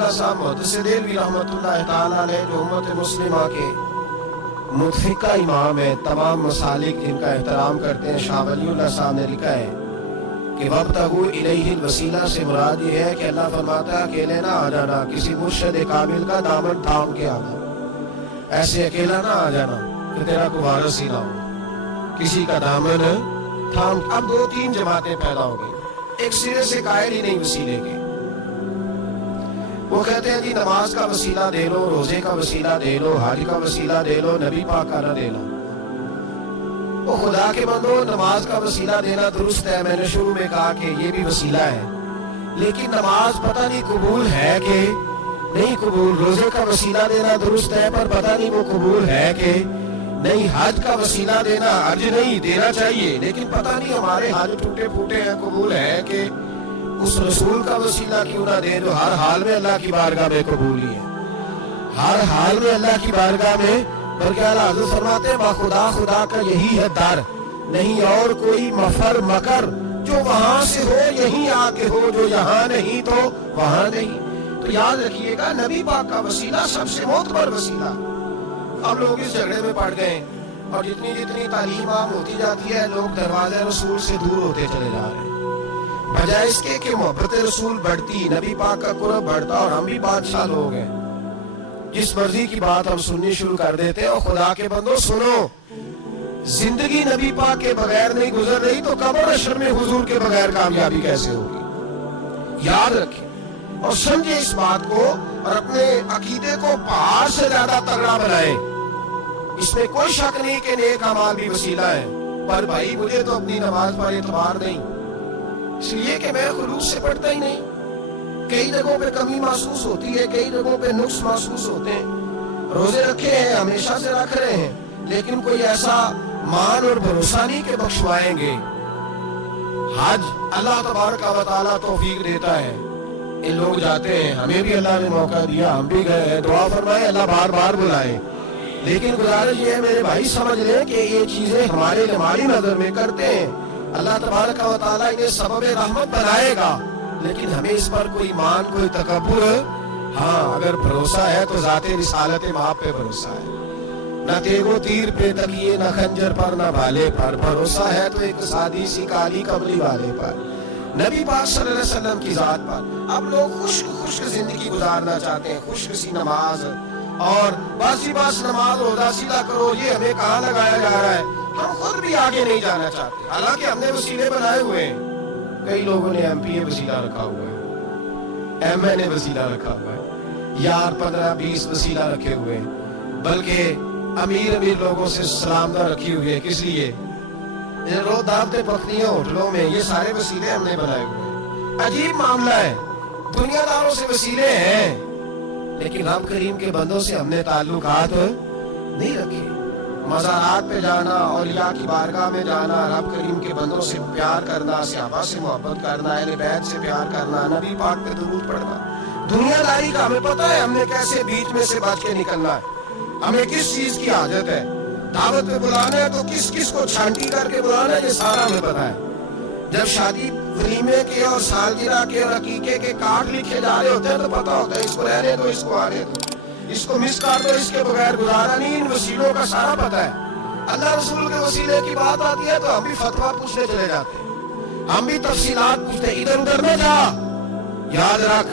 اللہ صاحب محدث دہلوی رحمۃ اللہ تعالی علیہ جو امت مسلمہ کے متفقہ امام ہیں، تمام مسالک جن کا احترام کرتے ہیں، شاہ ولی اللہ صاحب نے لکھا ہے کہ وَابْتَغُوا إِلَيْهِ الْوَسِيلَہ سے مراد یہ ہے کہ اللہ فرماتا ہے اکیلے نہ آ جانا، کسی مرشد کامل کا دامن تھام کے آنا، ایسے اکیلا نہ آ جانا کہ تیرا کوئی وارث ہی نہ ہو، کسی کا دامن تھام۔ اب دو تین جماعتیں پیدا ہو گئی، ایک سرے سے قائل ہی نہیں وسیلے کے، وہ کہتے ہیں جی نماز کا وسیلہ دے لو، روزے کا وسیلہ دے لو، حج کا وسیلہ دے لو، نبی پاک کا نہ دے لو۔ وہ خدا کے بندو، نماز کا وسیلہ دینا درست ہے، میں نے شروع میں کہا کہ یہ بھی وسیلہ ہے، لیکن نماز پتہ نہیں قبول ہے کہ نہیں قبول۔ روزے کا وسیلہ دینا درست ہے، پر پتہ نہیں وہ قبول ہے کہ نہیں۔ حج کا وسیلہ دینا حج نہیں دینا چاہیے، لیکن پتہ نہیں ہمارے حج ٹوٹے پھوٹے ہیں، قبول ہے کہ اس رسول کا وسیلہ کیوں نہ دیں جو ہر حال میں اللہ کی بارگاہ میں قبول ہی ہے، ہر حال میں اللہ کی بارگاہ میں۔ بلکہ اعلیٰ حضرت فرماتے ہیں باخدا خدا کا یہی ہے در، نہیں اور کوئی مفر مکر، جو وہاں سے ہو یہیں آ کے ہو، جو یہاں نہیں تو وہاں نہیں۔ تو یاد رکھیے گا نبی پاک کا وسیلہ سب سے معتبر وسیلہ۔ اب لوگ اس جھگڑے میں پڑ گئے، اور جتنی جتنی تعلیم عام ہوتی جاتی ہے لوگ دروازے رسول سے دور ہوتے چلے جا رہے ہیں، بجائے اس کے کہ محبت رسول بڑھتی، نبی پاک کا قرب بڑھتا، اور ہم بھی بادشاہ لوگ ہیں، جس مرضی کی بات ہم سننی شروع کر دیتے ہیں۔ اور خدا کے بندو سنو، زندگی نبی پاک کے بغیر نہیں گزر رہی تو قبر حشر میں حضور کے بغیر کامیابی کیسے ہوگی؟ یاد رکھیں اور سمجھیں اس بات کو، اور اپنے عقیدے کو پہاڑ سے زیادہ تگڑا بنائیں۔ اس میں کوئی شک نہیں کہ نیک اعمال بھی وسیلہ ہے، پر بھائی مجھے تو اپنی نماز پر اعتبار نہیں، اس لیے کہ میں خلوص سے پڑھتا ہی نہیں۔ کئی جگہوں پہ کمی محسوس ہوتی ہے، کئی جگہوں پہ نقص محسوس ہوتے ہیں۔ روزے رکھے ہیں، ہمیشہ سے رکھ رہے ہیں، لیکن کوئی ایسا مان اور بھروسہ نہیں کہ بخشوائیں گے۔ حج اللہ تبارک و تعالیٰ توفیق دیتا ہے، ان لوگ جاتے ہیں، ہمیں بھی اللہ نے موقع دیا، ہم بھی گئے ہیں، دعا فرمائے اللہ بار بار بلائے، لیکن گزارش یہ ہے میرے بھائی سمجھ لیں کہ یہ چیزیں ہمارے ہماری نظر میں کرتے ہیں، اللہ تبارک و تعالیٰ انہیں سبب رحمت بنائے گا، لیکن ہمیں اس پر کوئی مان کوئی تکبر، ہاں اگر بھروسہ ہے تو ذات رسالت ماپ پہ بھروسہ ہے، نہ تیغ و تیر پہ تکیے، نہ خنجر پر، نہ بھالے پر، بھروسہ ہے تو ایک سادی سی کالی کملی والے پر، نبی پاک صلی اللہ علیہ وسلم کی ذات پر۔ اب لوگ خشک زندگی گزارنا چاہتے ہیں، خشک سی نماز، اور باسی باس نماز روزہ سیدھا کرو، یہ ہمیں کہاں لگایا جا رہا ہے؟ ہم خود بھی آگے نہیں جانا چاہتے، حالانکہ ہم نے وسیلے بنائے ہوئے ہیں۔ کئی لوگوں نے ایم پی اے وسیلہ رکھا ہوا ہے، ایم این اے وسیلہ رکھا ہوا ہے، یار 15-20 وسیلہ رکھے ہوئے ہیں، بلکہ امیر لوگوں سے سلام دہ رکھی ہوئی ہے۔ کس لیے؟ روز دعوتیں پکتی ہیں ہوٹلوں میں، یہ سارے وسیلے ہم نے بنائے ہوئے ہیں۔ عجیب معاملہ ہے، دنیا داروں سے وسیلے ہیں، لیکن رب کریم کے بندوں سے ہم نے تعلقات نہیں رکھے۔ مزارات پہ جانا، اولیاء کی بارگاہ میں جانا، رب کریم کے بندوں سے پیار کرنا، صحابہ سے محبت کرنا، اہل بیت سے پیار کرنا، نبی پاک پہ درود پڑھنا، دنیا داری کا ہمیں پتہ ہے ہم نے کیسے بیچ میں سے بچ کے نکلنا ہے، ہمیں کس چیز کی عادت ہے، دعوت پہ بلانا ہے تو کس کس کو چھانٹی کر کے بلانا ہے، یہ سارا ہمیں پتہ ہے۔ جب شادی ولیمے کے اور سالگرہ کے اور عقیقے کے کارڈ لکھے جا رہے ہوتے ہیں تو پتہ ہوتا ہے اس کو رہنے دو، اس کو آنے دو، اس کو مس کر دو، اس کے بغیر گزارا نہیں۔ ان وسیلوں کا سارا پتہ ہے۔ اللہ رسول کے وسیلے کی بات آتی ہے تو ہم بھی فتویٰ پوچھنے چلے جاتے ہیں، ہم بھی تفصیلات پوچھتے ہیں، ادھر ادھر نہ جا۔ یاد رکھ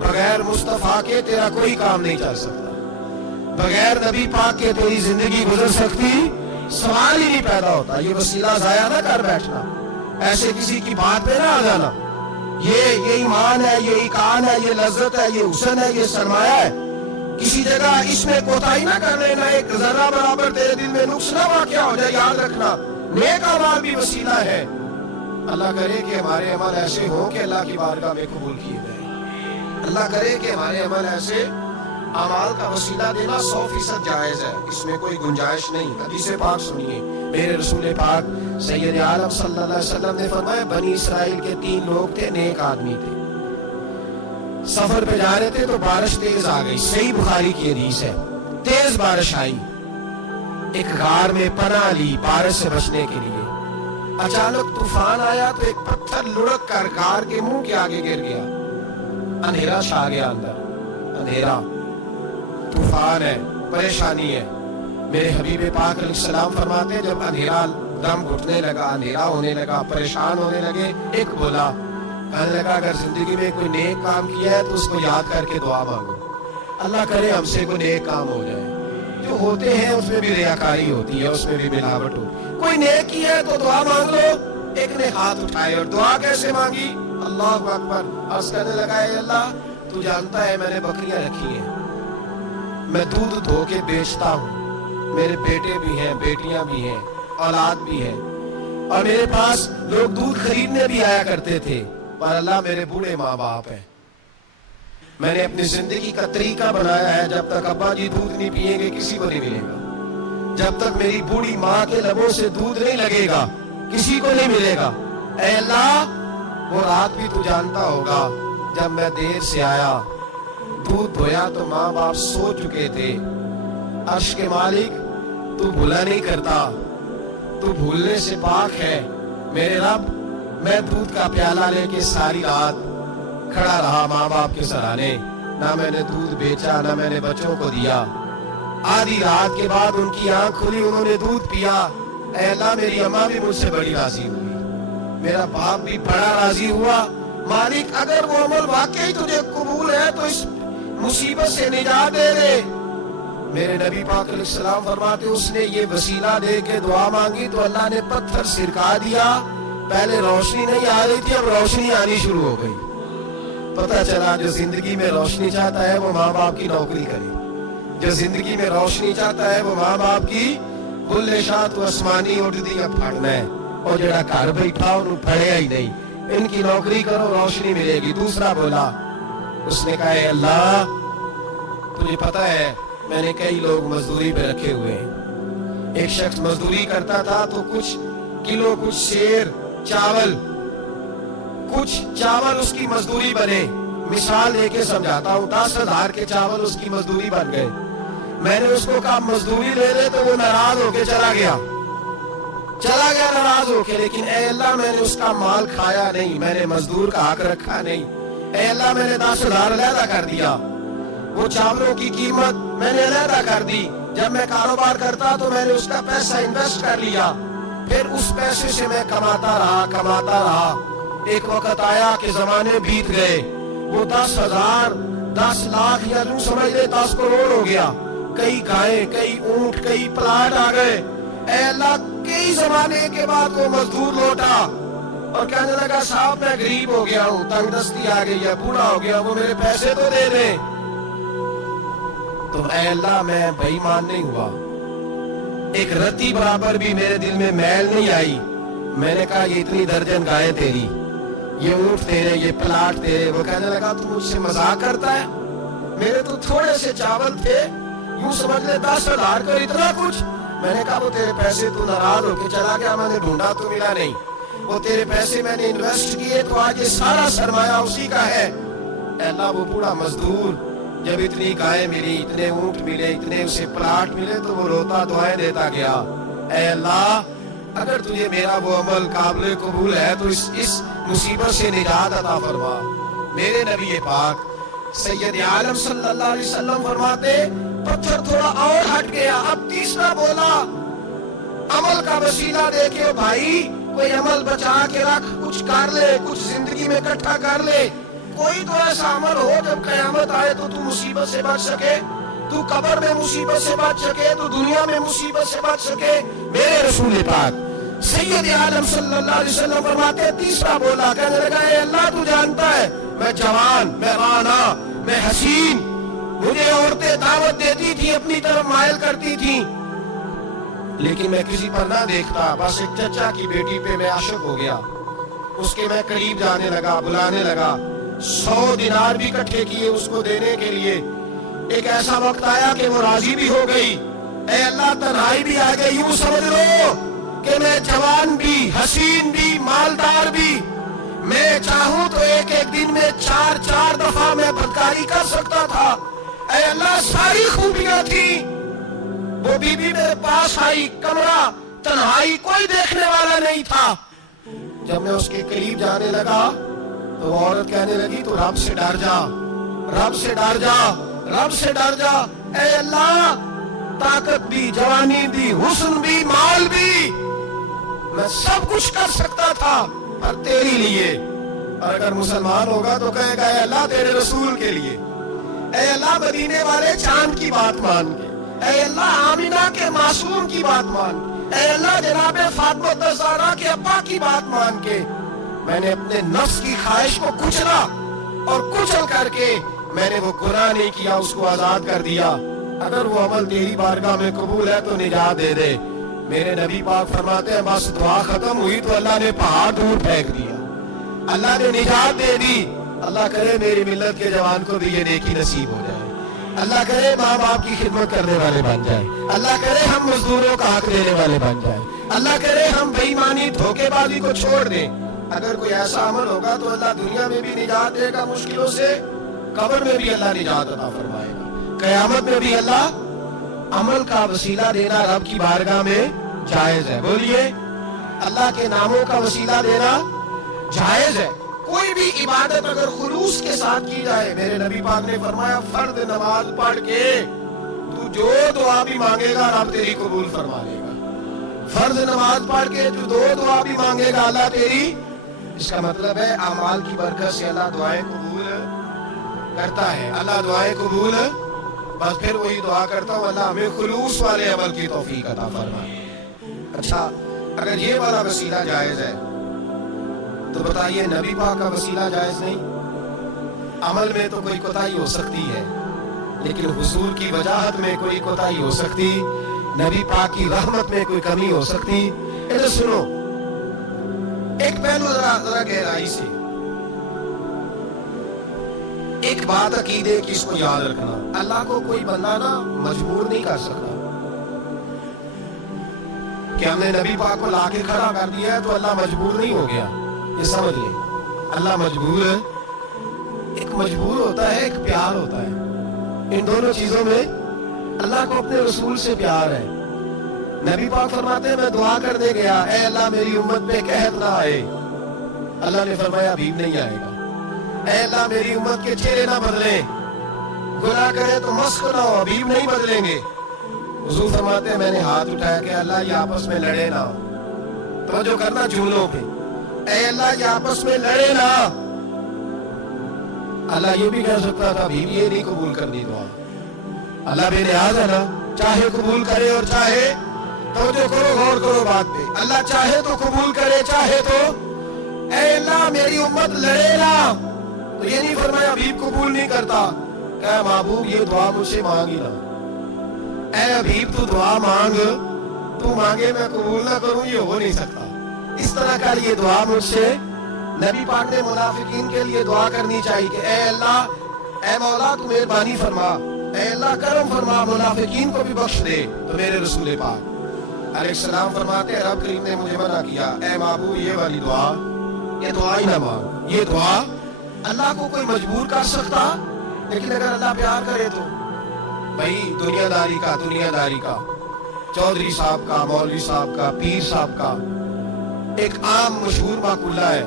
بغیر مصطفیٰ کے تیرا کوئی کام نہیں چل سکتا، بغیر نبی پاک کے تیری زندگی گزر سکتی سوال ہی نہیں پیدا ہوتا۔ یہ وسیلہ ضائع نہ کر بیٹھنا، ایسے کسی کی بات پہ نہ آ جانا۔ یہ ایمان ہے، یہ ایقان ہے، یہ لذت ہے، یہ حسن ہے، یہ سرمایہ ہے۔ کسی جگہ اس میں کوتاہی نہ کر لینا، ایک ذرہ برابر تیرے دل میں نقص نہ واقع ہو جائے۔ یاد رکھنا نیک اعمال بھی وسیلہ ہے۔ اللہ کرے کہ ہمارے عمل ایسے ہوں کہ اللہ کی بارگاہ میں قبول کیے جائیں۔ اللہ کرے کہ ہمارے عمل ایسے اعمال کا وسیلہ دینا 100% جائز ہے، اس میں کوئی گنجائش نہیں۔ حدیث پاک سنیے، میرے رسول پاک سید عالم صلی اللہ علیہ وسلم نے فرمایا بنی اسرائیل کے 3 لوگ تھے، نیک آدمی تھے، سفر پہ جا رہے تھے تو بارش تیز آ گئی، صحیح بخاری کی حدیث ہے، تیز بارش آئی، ایک غار میں پناہ لی بارش سے بچنے کے لیے۔ اچانک طوفان آیا تو ایک پتھر لڑک کر غار کے منہ کے آگے گر گیا، اندھیرا چھا گیا اندر، اندھیرا، طوفان ہے، پریشانی ہے۔ میرے حبیب پاک علیہ السلام فرماتے ہیں جب اندھیرا دم گھٹنے لگا، اندھیرا ہونے لگا، پریشان ہونے لگے، ایک بولا، کہنے لگا اگر زندگی میں کوئی نیک کام کیا ہے تو اس کو یاد کر کے دعا مانگو، اللہ کرے ہم سے کوئی نیک کام ہو جائے۔ جو ہوتے ہیں اس میں بھی ریاکاری ہوتی ہے، اس میں بھی ملاوٹ ہوتی ہے۔ کوئی نیک کی ہے تو دعا مانگ لو۔ ایک نے ہاتھ اٹھائے اور دعا کیسے مانگی؟ اللہ اکبر، عرض کرنے لگا اے اللہ تو جانتا ہے میں نے بکریاں رکھی ہیں، میں دودھ دھو کے بیچتا ہوں، میرے بیٹے بھی ہیں، بیٹیاں بھی ہیں، اولاد بھی ہے، اور میرے پاس لوگ دودھ خریدنے بھی آیا کرتے تھے، پر اللہ میرے بوڑھے ماں باپ ہیں۔ میں نے اپنی زندگی کا طریقہ بنایا ہے جب تک ابا جی دودھ نہیں پیئیں گے کسی کو نہیں ملے گا، جب تک میری بوڑھی ماں کے لبوں سے دودھ نہیں لگے گا کسی کو نہیں ملے گا۔ اے اللہ وہ رات بھی تو جانتا ہوگا جب میں دیر سے آیا، دودھ دھویا تو ماں باپ سو چکے تھے۔ عرش کے مالک تو بھولا نہیں کرتا، تو بھولنے سے پاک ہے۔ میرے رب میں دودھ کا پیالہ لے کے ساری رات کھڑا رہا ماں باپ کے سرانے، نہ میں نے دودھ بیچا نہ میں نے بچوں کو دیا۔ آدھی رات کے بعد ان کی آنکھ کھلی، انہوں نے دودھ پیا۔ اے اللہ میری اماں بھی مجھ سے بڑی راضی ہوئی، میرا باپ بھی بڑا راضی ہوا۔ مالک اگر وہ عمل واقعی تجھے قبول ہے تو اس مصیبت سے نجات دے دے۔ میرے نبی پاک علیہ السلام فرماتے اس نے یہ وسیلہ دے کے دعا مانگی تو اللہ نے پتھر سرکا دیا۔ پہلے روشنی نہیں آ رہی تھی، اب روشنی آنی شروع ہو گئی۔ پتہ چلا جو زندگی میں روشنی چاہتا ہے وہ ماں باپ کی نوکری کرے، جو زندگی میں روشنی چاہتا ہے وہ ماں باپ کی بلے شاہ تو آسمانی اڑدیاں پھاڑنا ہے، اور جڑا گھر بیٹھا انہوں پڑھیا ہی نہیں، ان کی نوکری کرو روشنی ملے گی۔ دوسرا بولا، اس نے کہا اے اللہ تجھے پتہ ہے میں نے کئی لوگ مزدوری پہ رکھے ہوئے ہیں، ایک شخص مزدوری کرتا تھا تو کچھ کلو کچھ شیر چاول، کچھ چاول اس کی مزدوری بنے۔ مثال دے کے سمجھاتا ہوں، 10,000 کے چاول اس کی مزدوری بن گئے۔ میں نے اس کو کہا مزدوری لے لے تو وہ ناراض ہو کے چلا گیا ناراض ہو کے، لیکن اے اللہ میں نے اس کا مال کھایا نہیں، میں نے مزدور کا حق رکھا نہیں۔ اے اللہ میں نے 10,000 علیحدہ کر دیا، وہ چاولوں کی قیمت میں نے علیحدہ کر دی۔ جب میں کاروبار کرتا تو میں نے اس کا پیسہ انویسٹ کر لیا، پھر اس پیسے سے میں کماتا رہا۔ ایک وقت آیا کہ زمانے بیت گئے، وہ 10,000 10 لاکھ یا جو سمجھ لے 10 کروڑ ہو گیا، کئی گائیں، کئی اونٹ، کئی پلاٹ آ گئے۔ اے اللہ کئی زمانے کے بعد وہ مزدور لوٹا اور کہنے لگا صاحب میں غریب ہو گیا ہوں، تنگ دستی آ گئی ہے، بوڑھا ہو گیا، وہ میرے پیسے تو دے دیں۔ تو اے اللہ میں بے ایمان نہیں ہوا، ایک رتی برابر بھی میرے دل میں میل نہیں آئی۔ میں نے کہا یہ اتنی درجن گائیں تیری، یہ اونٹ تیرے، یہ پلاٹ تیرے۔ وہ کہنے لگا تو مجھ سے مذاق کرتا ہے، میرے تو تھوڑے سے چاول تھے، یوں سمجھ لے 10,000 کا اتنا کچھ۔ میں نے کہا وہ تیرے پیسے تو ناراض ہو کے چلا گیا، میں نے ڈھونڈا تو ملا نہیں، وہ تیرے پیسے میں نے انویسٹ کیے تو آج یہ سارا سرمایہ اسی کا ہے۔ اے اللہ وہ بوڑھا مزدور جب اتنی گائیں ملی، اتنے اونٹ ملے، اتنے اسے پلاٹ ملے تو وہ روتا دعائیں دیتا گیا، اے اللہ اگر تجھے میرا وہ عمل قابل قبول ہے تو اس مصیبت سے نجات عطا فرما۔ میرے نبی پاک سید عالم صلی اللہ علیہ وسلم فرماتے پتھر تھوڑا اور ہٹ گیا، اب تیسرا بولا عمل کا وسیلہ دے کے بھائی کوئی عمل بچا کے رکھ، کچھ کر لے، کچھ زندگی میں اکٹھا کر لے، کوئی تو ایسا عمل ہو جب قیامت آئے تو تو مصیبت سے بچ سکے، تو قبر میں مصیبت سے بچ سکے، تو دنیا میں مصیبت سے بچ سکے۔ میرے رسول پاک سید عالم صلی اللہ علیہ وسلم فرماتے تیسرا بولا، کہنے لگا اے اللہ تو جانتا ہے میں جوان، میں رانا، میں حسین، مجھے عورتیں دعوت دیتی تھی، اپنی طرف مائل کرتی تھی، لیکن میں کسی پر نہ دیکھتا، بس ایک چچا کی بیٹی پہ میں عاشق ہو گیا، اس کے میں قریب جانے لگا، بلانے لگا، 100 دینار بھی اکٹھے کیے اس کو دینے کے لیے۔ ایک ایسا وقت آیا کہ وہ راضی بھی ہو گئی، اے اللہ تنہائی بھی آ گئی، یوں سمجھ لو کہ میں جوان بھی، حسین بھی، مالدار بھی، میں چاہوں تو ایک دن میں 4 دفعہ میں بدکاری کر سکتا تھا۔ اے اللہ ساری خوبیاں تھی، وہ بی بی میرے پاس آئی، کمرہ تنہائی، کوئی دیکھنے والا نہیں تھا۔ جب میں اس کے قریب جانے لگا تو وہ عورت کہنے لگی تو رب سے ڈر جا، رب سے ڈر جا، رب سے ڈر جا۔ اے اللہ، طاقت بھی، جوانی بھی، حسن بھی، مال بھی، میں سب کچھ کر سکتا تھا پر تیری لیے۔ اور اگر مسلمان ہوگا تو کہے گا اے اللہ تیرے رسول کے لیے، اے اللہ مدینے والے چاند کی بات مان کے، اے اللہ آمینہ کے معصوم کی بات مان کے، اے اللہ جناب فاطمہ الزہرا کے ابا کی بات مان کے میں نے اپنے نفس کی خواہش کو کچلا اور کچل کر کے میں نے وہ گناہ نہیں کیا، اس کو آزاد کر دیا۔ اگر وہ عمل تیری بارگاہ میں قبول ہے تو نجات دے دے۔ میرے نبی پاک فرماتے ہیں بس دعا ختم ہوئی تو اللہ نے پہاڑ دور پھینک دیا، اللہ نے نجات دے دی۔ اللہ کرے میری ملت کے جوان کو بھی یہ نیکی نصیب ہو جائے، اللہ کرے ماں باپ کی خدمت کرنے والے بن جائیں، اللہ کرے ہم مزدوروں کا حق دینے والے بن جائیں، اللہ کرے ہم بے ایمانی دھوکے بازی کو چھوڑ دیں۔ اگر کوئی ایسا عمل ہوگا تو اللہ دنیا میں بھی نجات دے گا مشکلوں سے، قبر میں بھی اللہ نجات عطا فرمائے گا، قیامت میں بھی اللہ۔ عمل کا وسیلہ دینا رب کی بارگاہ میں جائز ہے، بولیے اللہ کے ناموں کا وسیلہ دینا جائز ہے۔ کوئی بھی عبادت اگر خلوص کے ساتھ کی جائے، میرے نبی پاک نے فرمایا فرض نماز پڑھ کے تو جو دعا بھی مانگے گا رب تیری قبول فرما لے گا۔ فرض نماز پڑھ کے جو دو دعا بھی مانگے گا اللہ تیری، اس کا مطلب ہے اعمال کی برکت سے اللہ دعائیں قبول کرتا ہے، اللہ دعائیں قبول۔ بس پھر وہی دعا کرتا ہوں اللہ ہمیں خلوص والے عمل کی توفیق عطا فرمائے۔ اچھا اگر یہ والا وسیلہ جائز ہے تو بتائیے نبی پاک کا وسیلہ جائز نہیں؟ عمل میں تو کوئی کوتاہی ہو سکتی ہے لیکن حضور کی وجاہت میں کوئی کوتاہی ہو سکتی، نبی پاک کی رحمت میں کوئی کمی ہو سکتی۔ ادھر سنو ایک پہلو ذرا گہرائی سے، ایک بات عقیدے کی اس کو یاد رکھنا، اللہ کو کوئی بندہ نا مجبور نہیں کر سکتا کہ ہم نے نبی پاک کو لا کے کھڑا کر دیا ہے تو اللہ مجبور نہیں ہو گیا، یہ سمجھ لیں۔ اللہ مجبور ہے، ایک مجبور ہوتا ہے، ایک پیار ہوتا ہے، ان دونوں چیزوں میں اللہ کو اپنے رسول سے پیار ہے۔ نبی پاک فرماتے ہیں میں دعا کرنے گیا اے اللہ میری امت پہ قحط نہ آئے، اللہ نے فرمایا ابھی نہیں آئے گا۔ اے اللہ میری امت کے چہرے نہ بدلیں، گناہ کرے تو مسخ نہ ہو، ابھی نہیں بدلیں گے۔ حضور فرماتے ہیں میں نے ہاتھ اٹھایا کہ اللہ یہ آپس میں لڑے نہ، توجہ کرنا جملوں پہ، اے اللہ یہ آپس میں لڑے نہ۔ اللہ یہ بھی کہہ سکتا تھا ابھی یہ نہیں قبول کرنی دعا، اللہ بے نیاز ہے نا، چاہے قبول کرے اور چاہے، توجہ کرو غور کرو بات پہ، اللہ چاہے تو قبول کرے چاہے تو، اے اللہ میری امت لڑے نہ، تو یہ نہیں فرمایا ابھی قبول نہیں کرتا، کہ محبوب یہ دعا مجھ سے مانگ ہی نہ، اے حبیب تو دعا مانگ، تو مانگے میں قبول نہ کروں یہ ہو نہیں سکتا، اس طرح کا یہ دعا مجھ سے۔ نبی پاک نے منافقین کے لیے دعا کرنی چاہیے کہ اے اللہ، اے مولا تو مہربانی فرما، اے اللہ کرم فرما، منافقین کو بھی بخش دے۔ تو میرے رسول پاک علیہ السلام فرماتے ہیں رب کریم نے مجھے منع کیا، اے محبوب یہ والی دعا، یہ دعا ہی نہ مانگ، یہ دعا۔ اللہ کو کوئی مجبور کر سکتا، لیکن اگر اللہ پیار کرے تو بھائی دنیا داری کا چودھری صاحب کا، مولوی صاحب کا، پیر صاحب کا ایک عام مشہور مقولہ ہے،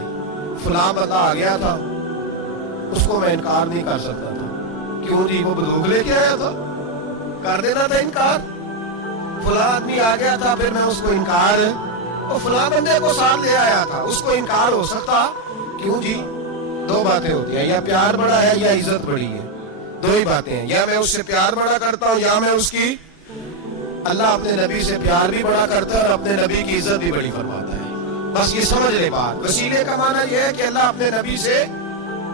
فلاں بندہ آ گیا تھا اس کو میں انکار نہیں کر سکتا تھا، کیوں جی وہ بندوق لے کے آیا تھا، کر دینا تھا انکار۔ فلاں آدمی آ گیا تھا پھر میں اس کو انکار، وہ فلاں بندے کو ساتھ لے آیا تھا اس کو انکار ہو سکتا، کیوں جی؟ دو باتیں ہوتی ہیں، یا پیار بڑا ہے یا عزت بڑی ہے، دو ہی باتیں ہیں، یا میں اس سے پیار بڑا کرتا ہوں یا میں اس کی۔ اللہ اپنے نبی سے پیار بھی بڑا کرتا ہے اور اپنے نبی کی عزت بھی بڑی فرماتا ہے، بس یہ سمجھ لے بات۔ وسیلے کا معنی یہ ہے کہ اللہ اپنے نبی سے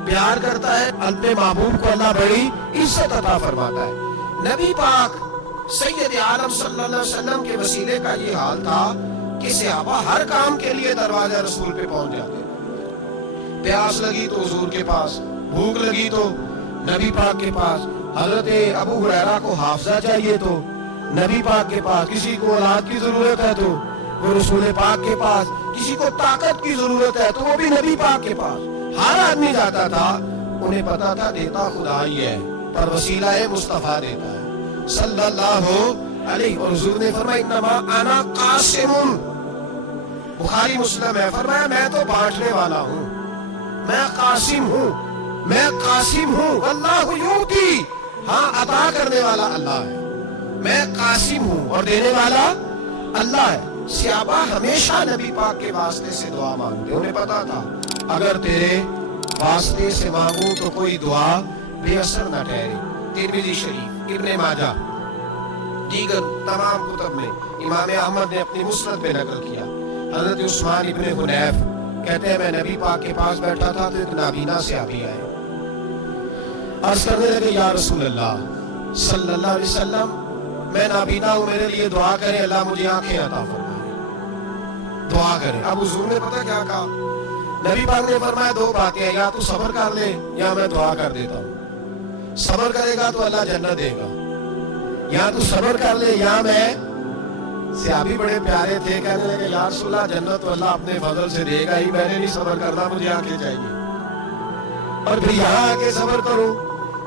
پیار کرتا ہے، اپنے محبوب کو اللہ بڑی عزت عطا فرماتا ہے۔ نبی پاک سید عالم صلی اللہ علیہ وسلم کے وسیلے کا یہ حال تھا کہ صحابہ ہر کام کے لیے دروازہ رسول پہ پہنچ جاتے، پیاس لگی تو حضور کے پاس، بھوک لگی تو نبی پاک کے پاس، حضرت ابو ہریرہ کو حافظہ چاہیے تو نبی پاک کے پاس، کسی کو اولاد کی ضرورت ہے تو وہ رسول پاک کے پاس، کسی کو طاقت کی ضرورت ہے تو وہ بھی نبی پاک کے پاس۔ ہر آدمی جاتا تھا، انہیں پتا تھا دیتا خدا ہی ہے پر وسیلہ مصطفیٰ دیتا ہے صلی اللہ علیہ۔ اور حضور نے فرمایا انما انا قاسم، بخاری مسلم ہے، فرمایا میں تو بانٹنے والا ہوں، میں قاسم ہوں، میں قاسم ہوں، واللہ یؤتی، ہاں عطا کرنے والا اللہ ہے، میں قاسم ہوں اور دینے والا اللہ ہے۔ صحابہ ہمیشہ نبی پاک کے واسطے سے دعا مانگتے، انہیں پتا تھا اگر تیرے واسطے سے مانگوں تو کوئی دعا بے اثر نہ ٹھہرے۔ ترمذی شریف، ابن ماجہ، دیگر تمام کتب میں امام احمد نے اپنی مسند میں نقل کیا۔ حضرت عثمان ابن حنیف کہتے ہیں میں نبی پاک کے پاس بیٹھا تھا تو ایک نابینا صحابی آئے، عرض کرنے لگے یا رسول اللہ صلی اللہ علیہ وسلم میں نابینا ہوں، میرے لیے دعا کریں اللہ مجھے آنکھیں عطا فرمائے، دعا کریں۔ اب حضور نے پتہ کیا کہا؟ نبی پاک نے فرمایا دو باتیں ہیں، یا تو صبر کر لے یا میں دعا کر دیتا ہوں۔ صبر کرے گا تو اللہ جنت دے گا، یا تو صبر کر لے یا میں۔ صحابی بڑے پیارے تھے، کہنے لگے یا رسول اللہ جنت تو اللہ اپنے فضل سے دے گا ہی، میں نے نہیں صبر کرنا، مجھے آنکھیں چاہیے، اور پھر یہاں آ کے صبر کروں،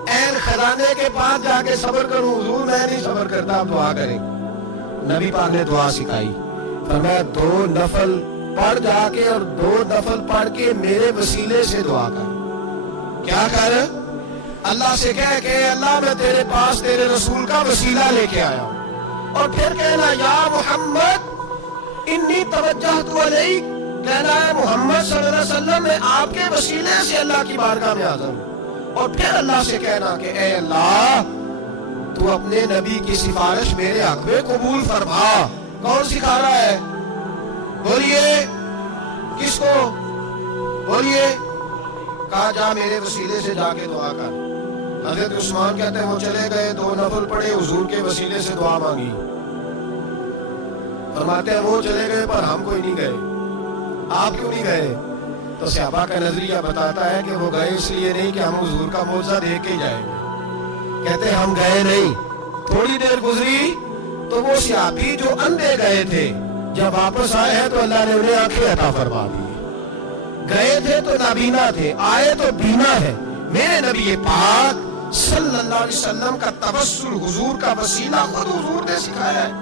عین خزانے کے پاس جا کے صبر کروں؟ حضور میں نہیں صبر کرتا، آپ دعا کریں۔ نبی پاک نے دعا سکھائی، فرمایا دو نفل پڑھ جا کے اور دو نفل پڑھ کے میرے وسیلے سے دعا کر۔ کیا کر؟ اللہ سے کہہ کہ اللہ میں تیرے پاس تیرے رسول کا وسیلہ لے کے آیا ہوں، اور پھر کہنا یا محمد انی توجہت الیک، کہنا ہے محمد صلی اللہ علیہ وسلم میں آپ کے وسیلے سے اللہ کی بارگاہ میں حاضر ہوں، اور پھر اللہ سے کہنا کہ اے اللہ تو اپنے نبی کی سفارش میرے حق میں قبول فرما۔ کون سکھا رہا ہے؟ بولیے کس کو؟ بولیے۔ کہا جا میرے وسیلے سے جا کے دعا کر۔ حضرت عثمان کہتے ہیں وہ چلے گئے، دو نفل پڑھے، حضور کے وسیلے سے دعا مانگی۔ فرماتے ہیں وہ چلے گئے پر ہم کوئی نہیں گئے۔ آپ کیوں نہیں گئے؟ تو صحابہ کا نظریہ بتاتا ہے کہ وہ گئے اس لیے نہیں کہ ہم حضور کا معجزہ دیکھ کے جائیں گے، کہتے ہم گئے نہیں۔ تھوڑی دیر گزری تو وہ صحابی جو اندھے گئے تھے جب واپس آئے ہیں تو اللہ نے انہیں آنکھیں عطا فرما دی۔ گئے تھے تو نابینا تھے، آئے تو بینا ہے۔ میرے نبی پاک صلی اللہ علیہ وسلم کا توسل، حضور کا وسیلہ خود حضور نے سکھایا ہے،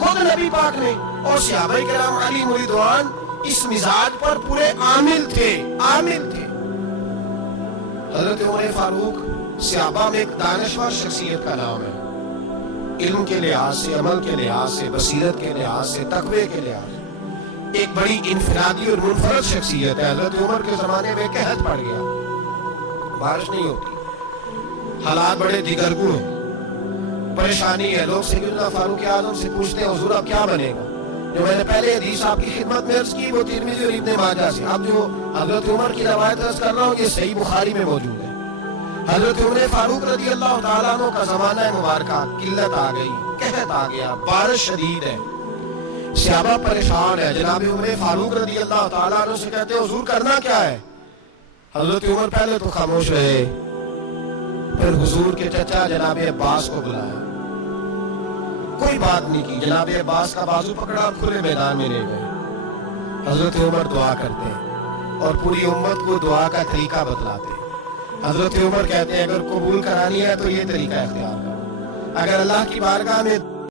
خود نبی پاک نے، اور صحابہ کرام علیہم رضوان اس مزاج پر پورے عامل تھے، عامل تھے۔ حضرت عمر فاروق صحابہ میں ایک دانشور شخصیت کا نام ہے، علم کے لحاظ سے، عمل کے لحاظ سے، بصیرت کے لحاظ سے، تقوی کے لحاظ سے ایک بڑی انفرادی اور منفرد شخصیت ہے۔ حضرت عمر کے زمانے میں قحط پڑ گیا، بارش نہیں ہوتی، حالات بڑے دیگرگوں ہیں، پریشانی ہے۔ لوگ سیدنا فاروق اعظم سے پوچھتے ہیں حضور اب کیا بنے گا؟ جو میں نے پہلے حدیث آپ کی خدمت میں عرض کی وہ ترمذی اور ابن ماجہ سے، اب جو حضرت عمر کی روایت عرض کر رہا ہوں یہ صحیح بخاری میں موجود ہے۔ حضرت عمر فاروق رضی اللہ تعالیٰ عنہ کا زمانہ مبارکہ، قلت آ گئی، قحط آ گیا، بارش شدید ہے، صحابہ پریشان ہے۔ جناب عمر فاروق رضی اللہ تعالیٰ عنہ سے کہتے ہیں حضور کرنا کیا ہے؟ حضرت عمر پہلے تو خاموش رہے، پھر حضور کے چچا جناب عباس کو بلایا، کوئی بات نہیں کی، جناب عباس کا بازو پکڑا اور کھلے میدان میں لے گئے۔ حضرت عمر دعا کرتے ہیں اور پوری امت کو دعا کا طریقہ بتلاتے ہیں۔ حضرت عمر کہتے ہیں اگر قبول کرانی ہے تو یہ طریقہ اختیار کرو، اگر اللہ کی بارگاہ میں